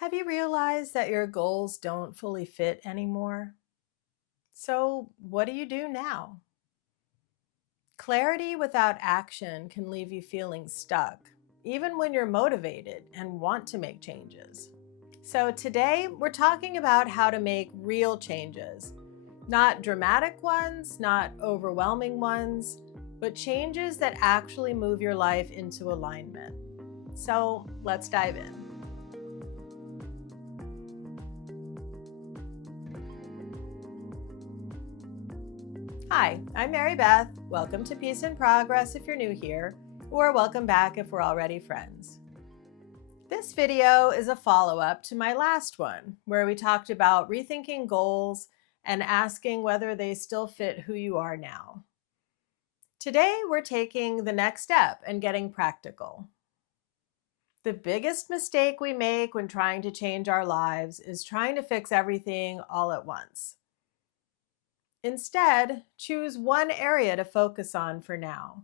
Have you realized that your goals don't fully fit anymore? So, what do you do now? Clarity without action can leave you feeling stuck, even when you're motivated and want to make changes. So, today we're talking about how to make real changes, not dramatic ones, not overwhelming ones, but changes that actually move your life into alignment. So, let's dive in. Hi, I'm Mary Beth. Welcome to Peace in Progress if you're new here, or welcome back if we're already friends. This video is a follow-up to my last one, where we talked about rethinking goals and asking whether they still fit who you are now. Today, we're taking the next step and getting practical. The biggest mistake we make when trying to change our lives is trying to fix everything all at once. Instead, choose one area to focus on for now.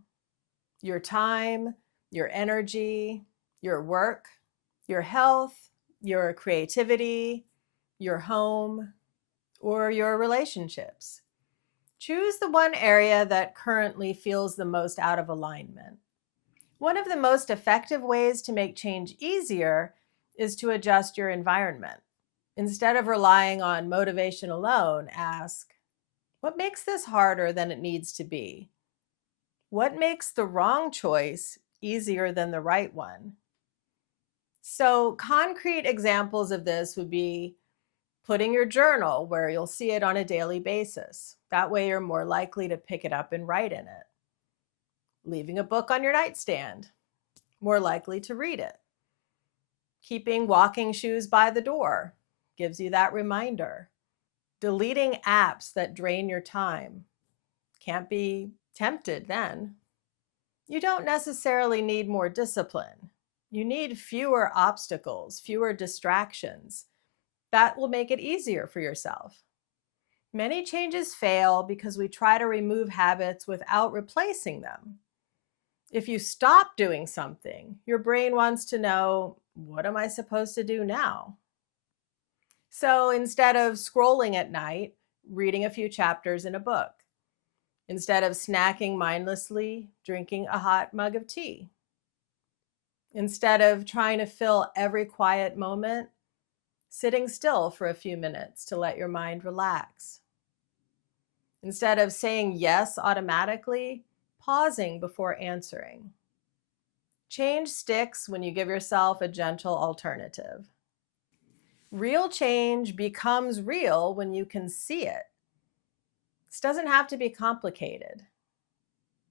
Your time, your energy, your work, your health, your creativity, your home, or your relationships. Choose the one area that currently feels the most out of alignment. One of the most effective ways to make change easier is to adjust your environment. Instead of relying on motivation alone, ask, what makes this harder than it needs to be? What makes the wrong choice easier than the right one? So, concrete examples of this would be putting your journal where you'll see it on a daily basis. That way, you're more likely to pick it up and write in it. Leaving a book on your nightstand, more likely to read it. Keeping walking shoes by the door gives you that reminder. Deleting apps that drain your time. Can't be tempted then. You don't necessarily need more discipline. You need fewer obstacles, fewer distractions. That will make it easier for yourself. Many changes fail because we try to remove habits without replacing them. If you stop doing something, your brain wants to know, what am I supposed to do now? So instead of scrolling at night, reading a few chapters in a book. Instead of snacking mindlessly, drinking a hot mug of tea. Instead of trying to fill every quiet moment, sitting still for a few minutes to let your mind relax. Instead of saying yes automatically, pausing before answering. Change sticks when you give yourself a gentle alternative. Real change becomes real when you can see it. This doesn't have to be complicated.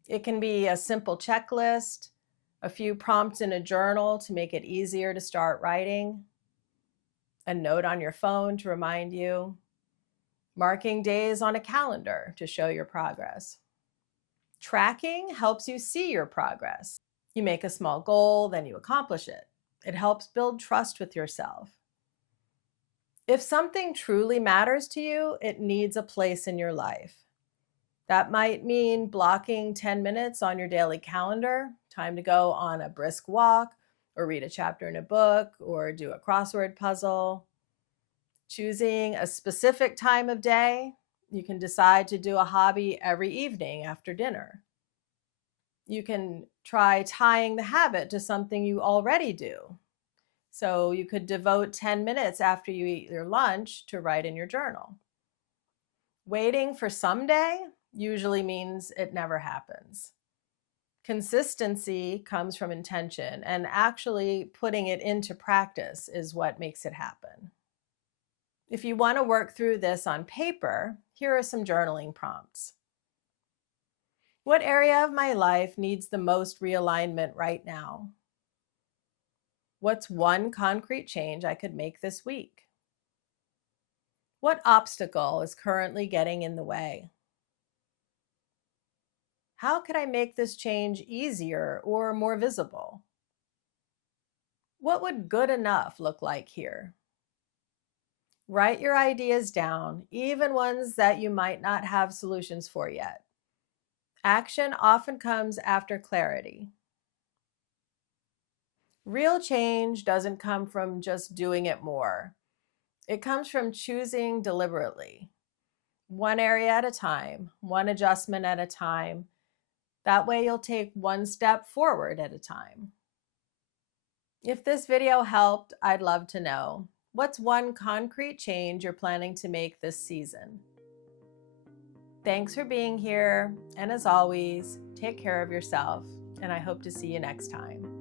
It can be a simple checklist, a few prompts in a journal to make it easier to start writing, a note on your phone to remind you, marking days on a calendar to show your progress. Tracking helps you see your progress. You make a small goal, then you accomplish it. It helps build trust with yourself. If something truly matters to you, it needs a place in your life. That might mean blocking 10 minutes on your daily calendar, time to go on a brisk walk, or read a chapter in a book, or do a crossword puzzle. Choosing a specific time of day, you can decide to do a hobby every evening after dinner. You can try tying the habit to something you already do. So you could devote 10 minutes after you eat your lunch to write in your journal. Waiting for someday usually means it never happens. Consistency comes from intention, and actually putting it into practice is what makes it happen. If you want to work through this on paper, here are some journaling prompts. What area of my life needs the most realignment right now? What's one concrete change I could make this week? What obstacle is currently getting in the way? How could I make this change easier or more visible? What would good enough look like here? Write your ideas down, even ones that you might not have solutions for yet. Action often comes after clarity. Real change doesn't come from just doing it more. It comes from choosing deliberately, one area at a time, one adjustment at a time. That way you'll take one step forward at a time. If this video helped, I'd love to know. What's one concrete change you're planning to make this season? Thanks for being here, and as always, take care of yourself, and I hope to see you next time.